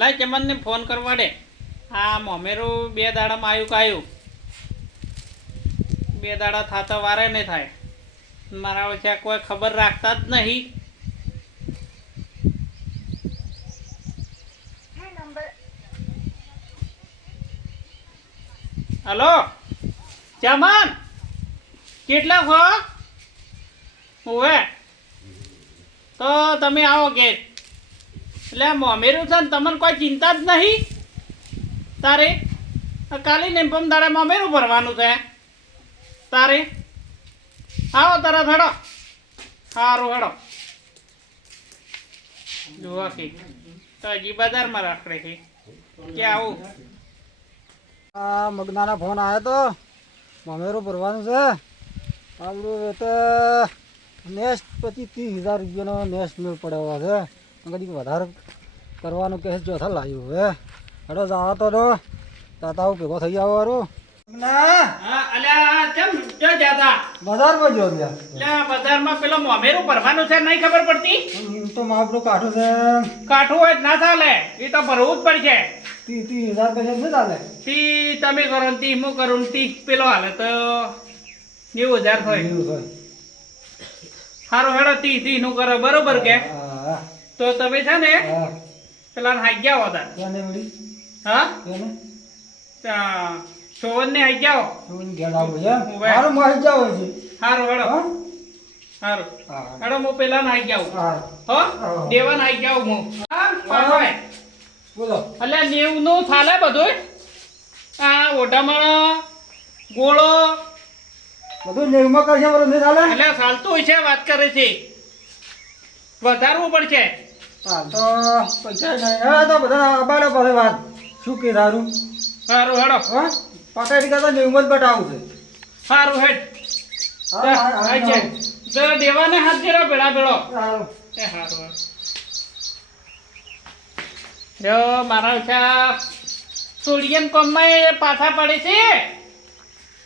લાય ચમનને ફોન કરવા દે આ મોમેરું બે દાડામાં આવ્યું કાયું બે દાડા થાતા વારે નહીં થાય. મારા ઓછા કોઈ ખબર રાખતા જ નહીં. હલો, ચમન, કેટલા છો ઓવે તો તમે આવો કે એટલે મોમેરું છે ને તમને કોઈ ચિંતા જ નહીં. તારે કાલે ને પમ તારે મોમેરું ભરવાનું છે. તારે આવો તરત હડો. સારું હડો. જુઓ કે, તો બજારમાં રાખડે છે. કે આવું? આ મગનાના ફોન આવ્યો તો. મમેરું ભરવાનું છે. આપણું તો નેક્સ્ટ પછી ત્રીસ હજાર રૂપિયાનો નેક્સ્ટ મેળ પડ્યો છે. કદી વધારે કરવાનું કહે થા લાવ્યું હવે. હેડો જા તો દો તાતા હું ભેગો થઈ આવો હારું. અલ્યા કેમ ક્યાં જાતા બજારમાં જો બજારમાં પેલો મોમેરું ભરવાનું છે નહીં ખબર પડતી? તો માપડું કાઠું છે કાઠું હોય ના ચાલે. એ તો ભરવું જ પડશે. ત્રીસ તી હજાર પછી શું ચાલે. તી તમે કરો તી હું કરું ને તી. પેલો હાલે તો નેવું હજાર થાય સારું હેડો તી તી નું કરો. બરોબર કે? હા. તો તમે છે ને પેલા હાઈ ગયા હતા હા? સોવન ને હાઈ ગયા આવું છે મારી જાવ છે સારું હેડો હા? હેડો હું. પેલા હાઈ ગયા હા. હો? હા. દેવાન હાઈ ગયા હું. હા. બોલો. એટલે નેવું નું થાલે બધું આ ઓઢામણ ગોળો. બધું નેવમાં કરશે નહીં ચાલે એટલે ચાલતું હોય છે વાત કરે છે. વધારવું પડશે. હા તો પૈસા નહીં હા તો બધા અબાડે પાસે વાત. શું કે તારું? સારું હેડો. હા? જ બતાવું છે. સારું હેડ. હા. તો દેવાને હાથ જેરો ભેળા ભેળો. સારું. એ હારું જો મારા ઓછા સોડિયમ કોમમાં પાછા પડે છે.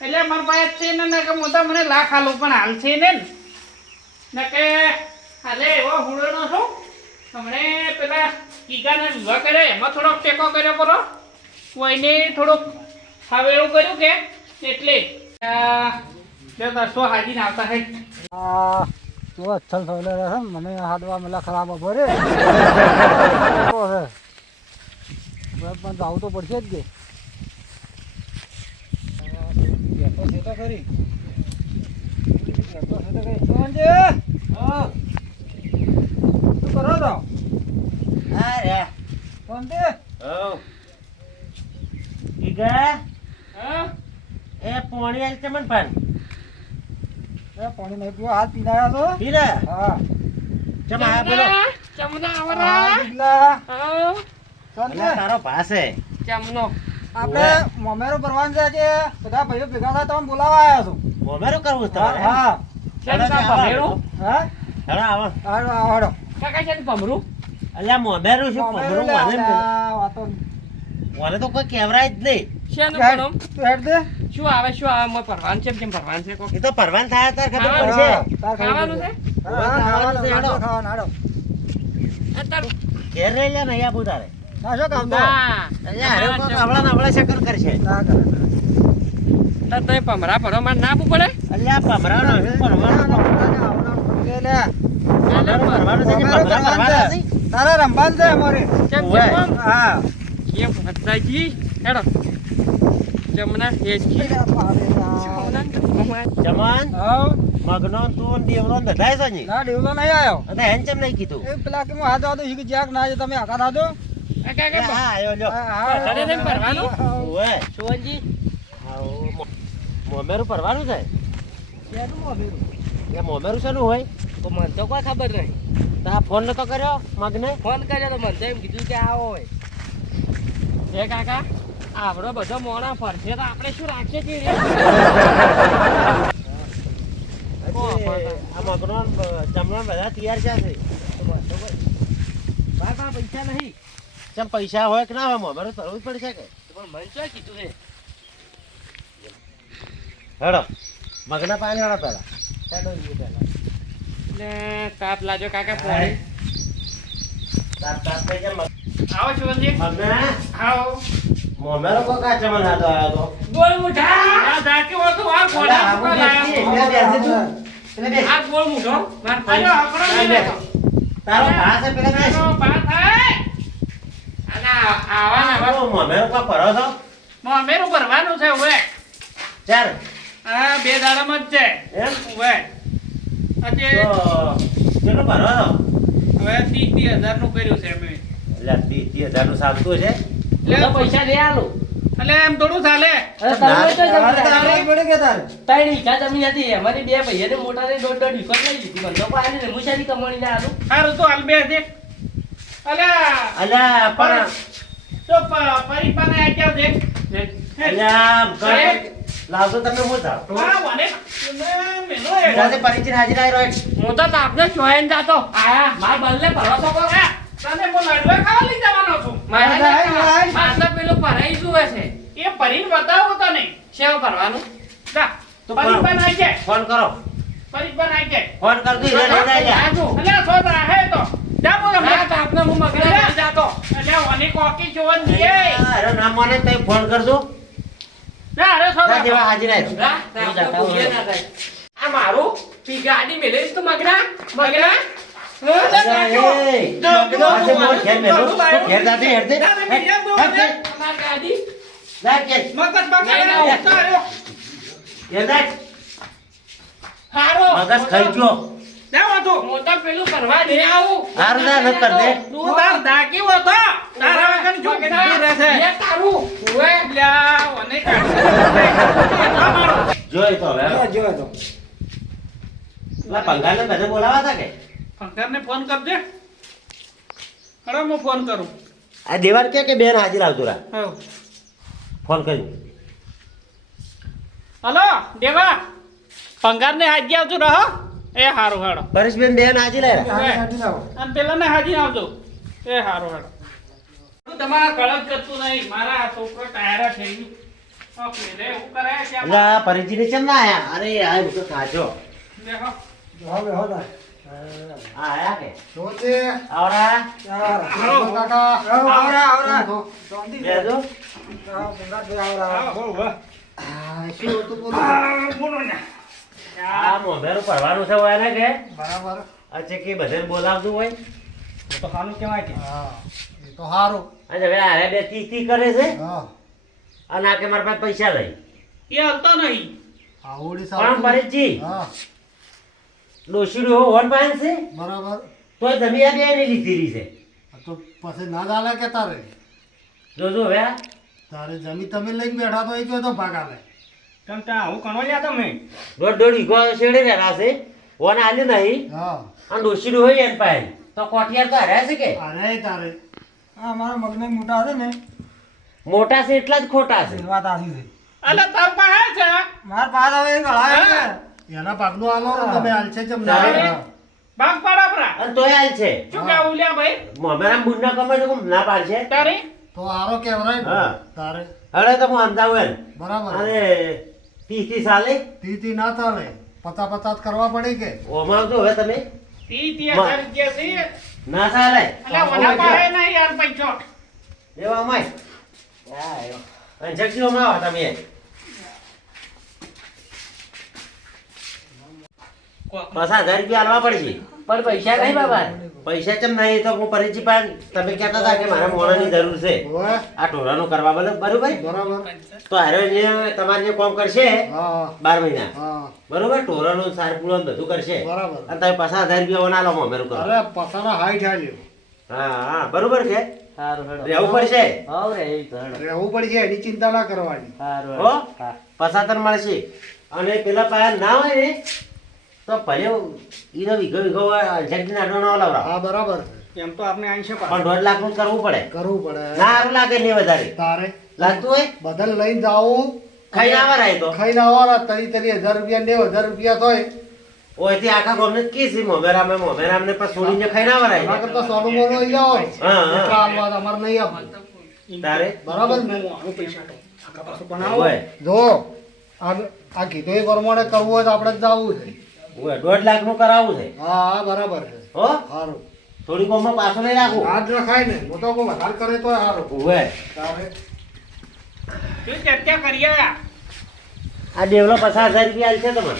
એટલે મારા પાસે છે ને ને કે હું તો મને લાખ હાલું પણ હાલ છે ને. ને કે હાલે એવો હુડોનો છું હમણે પેલા કીગાને વિવાહ કર્યા એમાં થોડોક ટેકો કર્યો કરો કોઈને થોડુંક હવેળું કર્યું કે એટલે દસો હાજી હાજીને આવતા હે તો અચ્છલ થયેલો રહે મને હાડવા મેલા ખરાબ ભરે પણ જાવું તો પડશે જ કે બેઠો છે તો છે તો. ખરી સોનજી! શું કરો છો સોનજી? હા? એ પોણી આલ ચમન પાન એ પાણી નહીં પીવો હાથ પીનાયા છો? પીરા હા. ચમ આ પેલો ચમના હા, આવરા? દીકલા. હા. અલા તારો પાસે ચમનો. આપણે મમેરો ભરવાનું છે આજે બધા ભાઈઓ ભેગા થાય તમે બોલાવા આવ્યા છો? મોમેરું કરવું છે હા તમારે? હા હા. હેડો આવો. આવો હાલો. કાકા છે ને અલ્યા મોમેરું શું મમેરો મોમેરું લે, મને આ વાતો મને તો કોઈ કહેવરાય જ નહીં. શેનું હેડ, હેડ દે. શું આવે શું આવે? મોય ભરવાનું છે કેમ ભરવાનું છે કોક? એ તો પરવાન થાય તાર ખબર પડશે. હા, તાર ખાઈ ખાવાનું છે? હા, હા, ખાવાનું છે, હેડો. ખાવાનું, હાલો. આ ઘેર લઈ લે નહીં આપું તારે ના, શું કામ ના. અલ્યા હારે કોક હવળા ને શકર કરશે. ના કરે. તાર તોય ભમરા ભરો ના પડે? અલ્યા ભરવાનો? ના, ના, ના, આવવાનું લે. તારે રમવાનું છે અમારે કેમ હા કેમ ભરતાજી હેડો જમના હેચકી હાવ. મગનો તું ને બધાય છે ને ના દેવલો નહીં આવ્યો અને હેન ચમ નહીં કીધું એ પેલા કે હું હાથ આવતો શીખી જ્યાંક ના તમે આઘાત આવજો હા આયો લ્યો હા, હા, તેમ? હા, સુવનજી મોમેરું છે? એ મોમેરું શેનું હોય તો મને તો કોઈ ખબર નહીં. તો આ ફોન નતો કર્યો મગને? ફોન કર્યો તો મને તો એમ કીધું કે આવો હોય એ કાકા આપણો બધો મોણા ફરશે તો આપણે શું રાખીએ છીએ રે? આ મગનો ને બધા તૈયાર છે છે મારા પાસે પૈસા નહીં. ચમ પૈસા હોય કે ના હોય મોમેરું કરવું જ પડશે કે. પણ મને શું કીધું છે હેડો. મગના પાણી વાળા હેડો પેલા એટલે તાપ લાજો કાકા પાણી. તાર તાર થઈ જાય આવો શિવજી મગના આવો. મોમેરો કો ચમન હાથો આવ્યો તો? મુઠા આ આ ઘોડા ઉપર. બેસી, તું. આ મુઠો માર તારો પેલા બેસ. તારો થાય. આ- ને મોમેરો કો છો? મોમેરું ભરવાનું છે હવે ચાર. હા બે દાડામાં જ છે. એમ? કેટલો ભરો હવે ત્રીસ ત્રીસ હજારનું કર્યું છે અમે એટલે ત્રીસ ત્રીસ હજારનું ચાલતું છે એટલે પૈસા લઈ આલો. એટલે એમ થોડું ચાલે. તારે એમાંથી બે ભાઈઓને મોટાને દોઢ દોઢ વીઘો લઈ લીધી. મને તો ને મુશાની કમાણી ના આલું? સારું તો હાલ બે છે અલ્યા અલ્યા પણ તો પ- પાને આ ક્યાં છે. અલ્યા સાહેબ. તમે હું. મેં મેલો જાતે પરિચિત હાજર આવ્યો હું તો આપને ચોયન જાતો. આયા માર બલને ભરોસો કરો. હા, તને લાડવા ખાવા લઈ જવાનો છું. મારે. મારે પેલું ભરાઈ જુએ છે. એ ભરીને બતાવો તને શેવ ભરવાનું જા તો પરી પણ- પાન આવી જાય ફોન કરો પરી આવી જાય. ફોન સો દા તો. જા બોલો. તો આપને હું મગરા જાતો. એટલે ઓની કોકી જોવન અરે ના મને ફોન કરજો. ના અરે સો ના દા જેવા હાજર આવ્યો ના, ના, આપણે ભૂલીએ ના થાય. આ મારું પી ગાડી મેલેશ તો મગરા મગરા અલ્યા, એ. જો, જો, આજે મોર ઘેર મેલો. જો, જો, ઘેર જાતે હેડજે. ના, ના, હેડ, બીજા જો, હેડ, હેડ. અમાર ગાડી જા કે. મગજ ખાઈ ગયો. પેલું કરવા નહીં આવું. હારું ન કર દે. તું તાર ધાકી હો તારા વગર જો કીધું રહેશે. એ તારું. ઓએ લ્યા. ઓને કાઢ જોઈ તો હવે. જો, જો તો. પેલા પંગાલને બધે બોલાવા હતા કે? પંકજને ફોન કરજે. અરે હું ફોન કરું. આ દેવાન કે કે બેન હાજર આવતું રા? હવ. ફોન કરી. હલો દેવા. પંગારને હાજી આવતું રહો. એ હારું હાડો પરેશબેન બેન આવ્યા ઓવે. કાઢી લાવો હાજી આવજો. એ હારું હેડો તમારા કળક જતું નહીં. મારા છોકરો ટાયરા થઈ ગયું ઓકે લે એવું છે એટલે આ પરિચિત કેમ ના આયા? અરે આ બધું ખાજો દેખો હવે હો તાર. આયા કે? જોતે આવરા યાર કાકા. આવરા આવરા શાંતિ બેજો બંગા બે આવરા બોલ બોલ. શું હતું બોલો? બોલો ને. આ મોઢેરું પડવાનું છે હોય ને કે? બરાબર. અચ્છા કે બધે બોલાવતું હોય. તો ખાનું કેવાય કે. હા તો સારું અચ્છા હવે આરે બે તી તી કરે છે? હા. અને આ કે મારા પાસે પૈસા લઈ. એ હાલતો નહીં. આવડી પણ પરેશજી હા. ડોશીડું હો વન પાયન છે? બરાબર. તોય જમી આ બે ની રી છે. તો પછી ના ચાલે કે તારે? જોજો હવે. તારે જમી તમે લઈને બેઠા તો એ કયો તો ભાગ આવે તમ તા આવું કણો લ્યા તમે? દોઢ દોડ ઈગો શેડે રહેલા છે. વન આલ્યું નહીં. હા. અને ડોશીડું હોય એન પાસે. તો કોઠિયાર તો હર્યા છે કે? અરે તારે. આ મારા મગને મોટા છે ને. મોટા છે એટલા જ ખોટા છે. વાત આવી છે. અલે તાર પાસે છે? માર પાસે હવે ગળાય હા. છે. એના ભાગનું આલો તમે હાલ છે જમ? ના ભાગ પાડાપરા અને તોય હાલ છે. શું કે ઉલ્યા ભાઈ? મોમેરામ બુન્ના કમે તો ના ના પાડશે. તારે? તો આરો કેવરાય હા. તારે. અરે તો હું સમજાવું બરાબર. અરે ત્રીસ ત્રીસ સાલે? તીતી ના ચાલે. પતા પતા કરવા પડી કે. ઓમાં તો હવે તમે? તી તી હજાર રૂપિયા છે. ના સાલે અલા ઓના પાડે નહીં યાર પૈસો. એવા અમાય અને જગજી ઓમાં આવો તમે પાછા હજાર રૂપિયા આલવા પડશે. પણ પૈસા નહીં બાબા પૈસા ચમ નહીં તો હું પરિચિત પણ તમે કહેતા હતા કે મારા મોણાની જરૂર છે. આ ઢોરાનું કરવા બોલો બરોબર? બરાબર. તો હારે જે તમારે જે કામ કરશે બાર મહિના. હા. બરોબર? ટોરાનું સારપુરણ બધું કરશે. બરાબર. અને તમે પાછા હજાર રૂપિયા ઓના લો મોમેરું કરો અરે પસાના હાઈટ હા હા બરોબર છે. સારું હેડો. રહેવું પડશે? હાવ રે એ તો હેડો. રહેવું પડશે એની ચિંતા ના કરવાની. સારું હો? પસાતર મળશે. અને પેલા પાયા ના હોય ને તો ભલે ઈનો વીઘો વીઘો નાટો ન લાવરા હા બરાબર. એમ તો આપણે આઈ છે પણ દોઢ લાખનું કરવું પડે. કરવું પડે. ના સારું લાગે નહીં વધારે. તારે? લાગતું હોય? બદલ લઈને જાવું ખાઈ ના આવે તો. ખાઈને આવવાના તરી તરી હજાર રૂપિયા ને હજાર રૂપિયા થાય ઓયથી આખા ગામને કી છે મોમેરામે મોમેરામને પણ છોડીને ખાઈ ના વરાય વરાય કરતા સોનું મોનું લઈ જાવ હા, હા. હાલવા અમારે નહીં આપવું તારે? બરાબર મે હું પૈસા તો. આખા પાછો બનાવો. જો આ આ કીધું એ પ્રમાણે કરવું હોય તો આપણે જ જવું છે. ઓય દોઢ લાખનું કરાવવું છે? હા હા બરાબર છે. હો? સારું થોડી કોમમાં પાછો લઈ રાખું આજ રખાય ને. હું તો કોઈ વધારે કરે તો સારું ઓય. તારે? શું ચર્ચા કરીએ? આ ડેવલપ પચાસ હજાર રૂપિયા છે તમને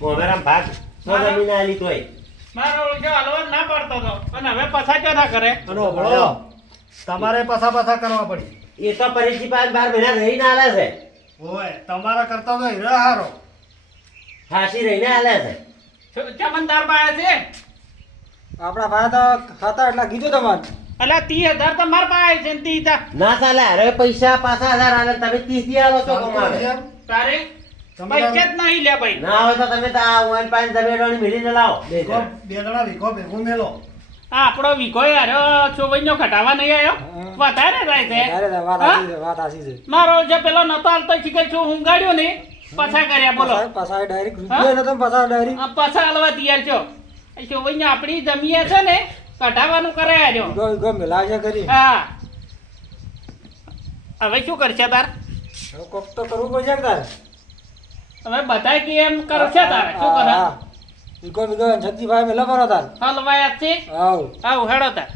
મોમેરામ ભાગ સો મારા- જમીન આલી તોય. મારો ઓળખ્યો હાલવા ના પડતો હતો અને હવે પછાચો ના કરે? અને ભણો તમારે પછા પછા કરવા પડી. એ તો પરિચિત પાંચ બાર મહિના રહીને આલે છે. ઓય તમારા કરતા તો હીરો હારો. ફાંસી રહીને આલે છે. શું ચમનદાર પાસે છે? આપણા ભાઈ તો ખાતા એટલા કીધું તમારે. અલા ત્રીસ હજાર તો માર પાસે છે ને ત્રીસ ના ચાલે અરે પૈસા પાછા હજાર આલે તમે ત્રીસથી આવો છો કમાવે તારે? પૈસા જ નહીં લે ભાઈ. ના હોય તો તમે તો આ વન પાંચ જમેડોની મિલીને લાવો. બે વીઘો- જણ. બે જણા વીઘો ભેગું મેલો. આ આપણો વિકો યાર ચોવઈનો ખટાવા નહીં આવ્યો. વધારે થાય છે. અરે વાત હા? આસી છે વાત આસી છે. મારો જે પેલો નતો હાલતો શીખર છું ઊંઘાડ્યો ને પછા કર્યા બોલો. પાછા પાછા ડાયરેક્ટ રૂપિયા નતો પાછા ડાયરેક્ટ પછા હાલવા તૈયાર છો. આપણી જમીએ છે ને કઢાવાનું કરે આજો મેલાશે કરી હા. હવે શું કરશે તાર? કોક તો કરવું પડશે તારે. હવે બધાય કે એમ કરશે તારે શું કરે? વિકો બીજો વીઘો વીઘો મેલો કરો તાર. હલવાયા છે? આવ. આવ હેડો તાર.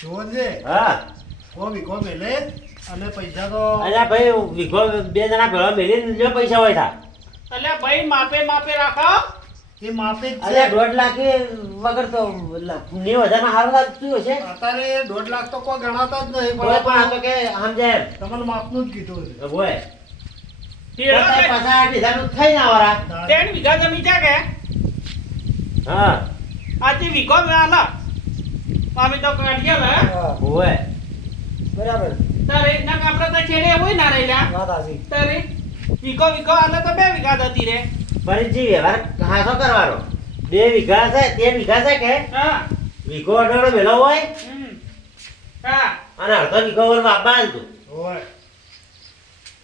જોજે હા. કો વીઘો મેલે અને પૈસા તો અલ્યા ભાઈ વિગો બે જણા ભેળા મેલી જો પૈસા હોય તા. એટલે ભાઈ માપે માપે રાખો. એ માપે જ અલ્યા છે દોઢ લાખ વગર તો નેવ હજારમાં હારું લાગતું હશે. અત્યારે દોઢ લાખ તો કોઈ ગણાતા જ નહીં પણ આ તો કે સમજાય. તમને માપનું જ કીધું છે. હોય. તેરો તો પાછા આઠ હજાર થઈ ના વાળા ત્રણ વીઘા જમીન છે કે? હા. આથી વીઘો હાલા અમે તો કાઢીએ હા, હોય બરાબર. તારે ના આપણે તો છેડે હોય ના રહેલા. વાત આસી તારે વીઘો વીઘો હાલે તો બે વીઘા થતી રે પરિચિત વ્યવહાર હાથો કરવાનો. બે વીઘા છે તે વીઘા છે કે? હા. વીઘો અઢારો મેલો હોય હા. અને અડધો વીઘો વર બાપા હાલતું હોય.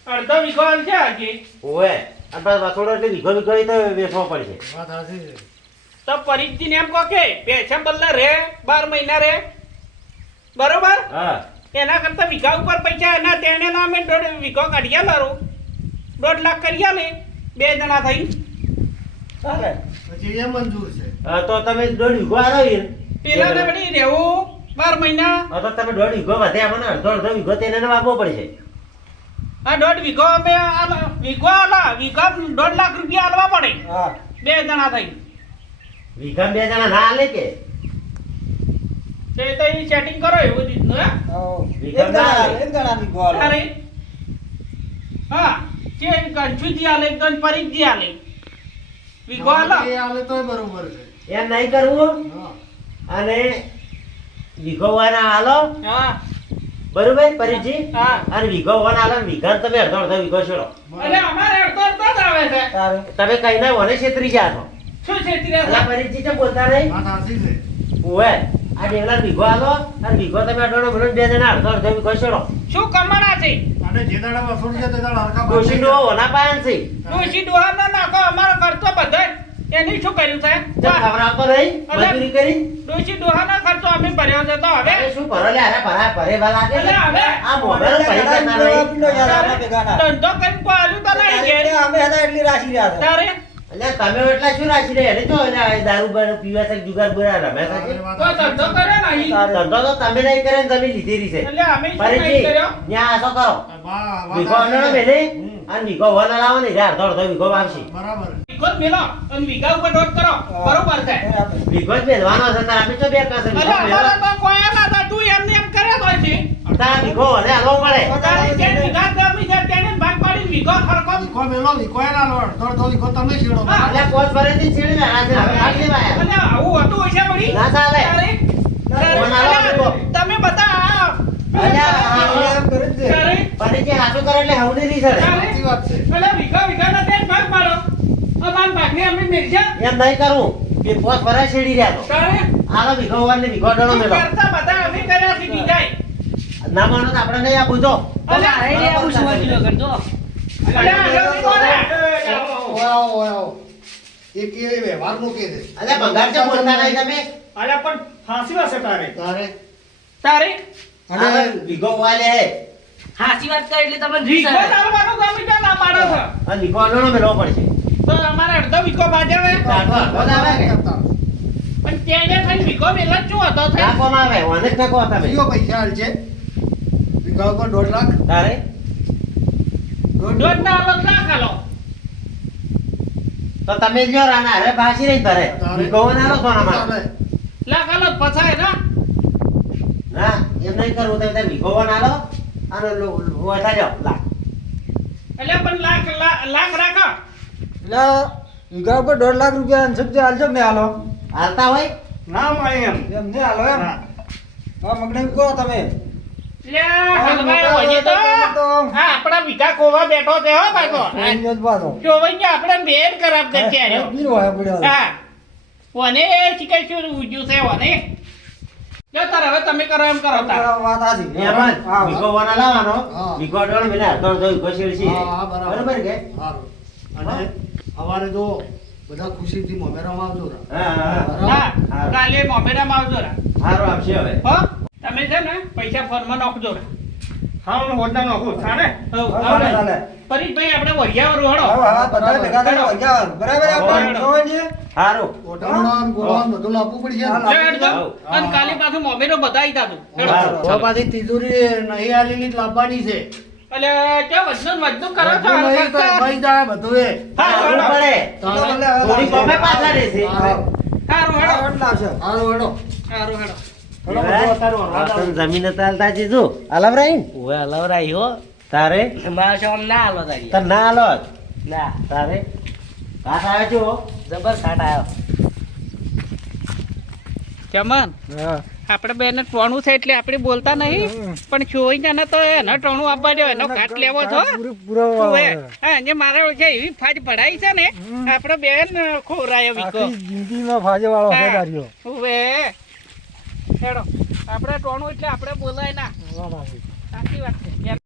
અડધો વીઘો આમ છે હજી હોય અને પાછો થોડો એટલે વીઘો વીઘો તો વેચવો પડશે. વાત આસી છે. તો પરિચિત એમ કહો કે પેછા બદલે રે બાર મહિના રે. બરોબર? હા. એના કરતા વીઘા ઉપર પૈસા એના તેને ના અમે દોઢ વીઘો કાઢીએ લારું. દોઢ લાખ કરીએ લે બે જણા થઈ. પછી એ મંજૂર છે. હા, તો તમે દોઢ વીઘો આલો પેલા વળી રહેવું બાર મહિના. હા, તો તમે દોઢ વીઘો વધે મને અડધો અડધો વીઘો તેને વાપરવો પડશે. આ દોઢ વીઘો અમે આલ- વીઘો આલા વીઘા દોઢ લાખ રૂપિયા આલવા પડે. હા. બે જણા થઈ. વીઘા બે જણા ના આલે કે? તે તો એ સેટિંગ કરો એવું રીતનું હે. વીઘા ના એક જણા વીઘો હાલો. અરે. હા જે ગંછુજી આલે ગણ પરિજી આલે. વીઘો આલા. એ આલે તોય બરોબર છે. એમ નહીં કરવું? અને વીઘો વાના આલો? હા. બરોબર પરિજી હા. અને વન વાના હાલો ને તમે અડધો અડધો વીઘો છોડો. એટલે અમારે અડધો અડધો જ આવે છે. તમે કઈ ના વને છેતરી જા છો? શું છેતરી રહ્યા પરિજી તો બોલતા નહીં છે. ઓવે આ દેવલા વિઘો આલો અને વિઘો તમે અડધો અડધો બે જણા અડધો અડધો વીઘો છોડો. શું કમાણા છે? અને જે દાડા વસૂલ છે તે દાડા હરકા ડોશી ડો ઓના પાયન છે ડોશી ડો ના નાખો અમારો કરતો બધો એની શું કર્યું છે તો પર રહી. મજૂરી કરી ડોશી ડોહા ના ખર્ચો અમે ભર્યો છે તો હવે શું ભરો લે અરે ભરા ભરે વાલા લાગે છે. અલા, હવે આ મોબાઈલ પૈસા ના રહી. ધંધો કરીને કોઈ તો નહીં. અમે હતા એટલી રાશિ રહ્યા તારે એટલે તમે એટલા શું રાખી રહ્યા? જો એટલે દારૂ બારૂ પીવા છે જુગાર બુરા રમે છે તો ધંધો નહીં ધંધો તો તમે નહીં કરે ને તમે લીધેલી છે. એટલે અમે નહીં કર્યો? ન્યા કરો. આસી અડણો છે. મેલે. અને વીઘો વન લાવો ને યાર અડધો અડધો વીઘો બરાબર. જ મેલો અને વીઘા ઉપર કરો. બરોબર છે. બરાબર. જ બેસવાનો છે તાર આપણે તો બે અરે વીઘો મેલો. તો કોઈ એમ ના તું એમ કરે તો છે. તાર હાલવો પડે તારી જે વીઘા જમી છે તેને ભાગ મેલો, એના લો, અડધો અડધો વીઘો તમે લેવાય આવું હતું હશે ના ચાલે? તમે અલ્યા, આ એ એમ કરે છે. તારે ફરીથી હાથું કરે એટલે હવની નહીં ચડે સાચી વાત છે. અલા, વીઘા વીઘાના તે જ ભાગ પાડો અમારા ભાગને અમે મિલશે એમ નહીં કરવું કે પોત ફરે છેડી રહ્યા તો આલો વન ને મેલો કરતા બધા અમે કર્યા છે બીજાય ના માનો તો આપણે નહીં આપું જો અલા, મારે આવું સમજ્યું વગર જો અલા, ને. ઓય આવો, ઓય આવો. એક એ કે છે. અલ્યા ભંગાર છે બોલતા નહીં તમે અલા, પણ ફાંસી વાસે તારે તારે તારે અને વાલે હે હાચી વાત કરી એટલે તમને વીઘો રીસ આવે. ચાલવાનો તો અમે ના પાડો છો અને પડશે તો અમારે અડધો વિગો બાજાવે આટલો જ આવે કે? પણ તેને વીઘો વેલા શું હતો છે? નાખવામાં આવે જ નાખો તમે કયો પૈસા હાલ છે વિગો ઉપર દોઢ લાખ તારે દોઢ ના આલો તો લાખ આલો. તો તમે જ લ્યો રાના હવે ભાસી રહી ભરે. વિગોવા ના લો કોના માં લા કાલો પછાય ના ના એમ નહીં કરવું તમે તારે વિગોવા ના લો અને વધારે લો, લાખ. એટલે પણ લાખ લાખ રાખો. એટલે વીઘા ઉપર દોઢ લાખ રૂપિયા સબ્જી હાલશો નહીં હાલો હાલતા હોય? ના મળે એમ. એમ નહીં હાલો એમ? હા મગડે કહો તમે. આપણા વીઘા કોવા બેઠો છે હો પાછો. ચોવાઈ ખરાબ હા શું ઉજ્યું છે જો તાર હવે તમે કરો એમ કરો તાર. વાત લાવવાનો. બરાબર. કે? અને જો બધા ખુશીથી મોમેરામાં આવજો રા. હા હા. કાલે મોમેરામાં આવજો રા. સારું આવશે હવે. હો? છે ને પૈસા ફોનમાં નાખજો રા હા હું હોટલ નાખું. છાને પરી ભાઈ આપણે વરિયાવાળું હળો હા હા બધા ભેગા થઈને વળગ્યા. બરાબર આપણે હા. જોવાનજી? સારું ઓઢવણા ને ગોળા ને બધું લાવવું પડશે ને. હા, લે હેડજો. હઉ. અને કાલે પાછું મોમેરો બધાઈ તાતું તો. પાછી તિજોરી નહીં આલેલી જ લાવવાની છે. એટલે કે વજન કરો છો? ભાઈ બધું એ. હા, પડે. થોડી પાછા રહેશે. હેડો જમીન હતા હાલતા જીજુ અલવરાઈ ઓવે હલવરાઈ હો. તારે? મારા શોમ ના આલો તારી. તાર ના આલો ના. તારે? કાટ આવ્યો છો જબર કાટ આવ્યો. ચમન આપણે બેને ટોણું છે એટલે આપણે બોલતા નહીં. પણ ચોઈ ને તો એને ટોણું આપવા દો એનો ઘાટ લેવો છો? જે મારા ઓળખે એવી ફાજ પડાઈ છે ને. આપણે બેન ખોરાય વિકો. જિંદગીમાં ફાજે વાળો હા. હેડો. આપણે ટોણું એટલે આપણે બોલાય ના. સાચી વાત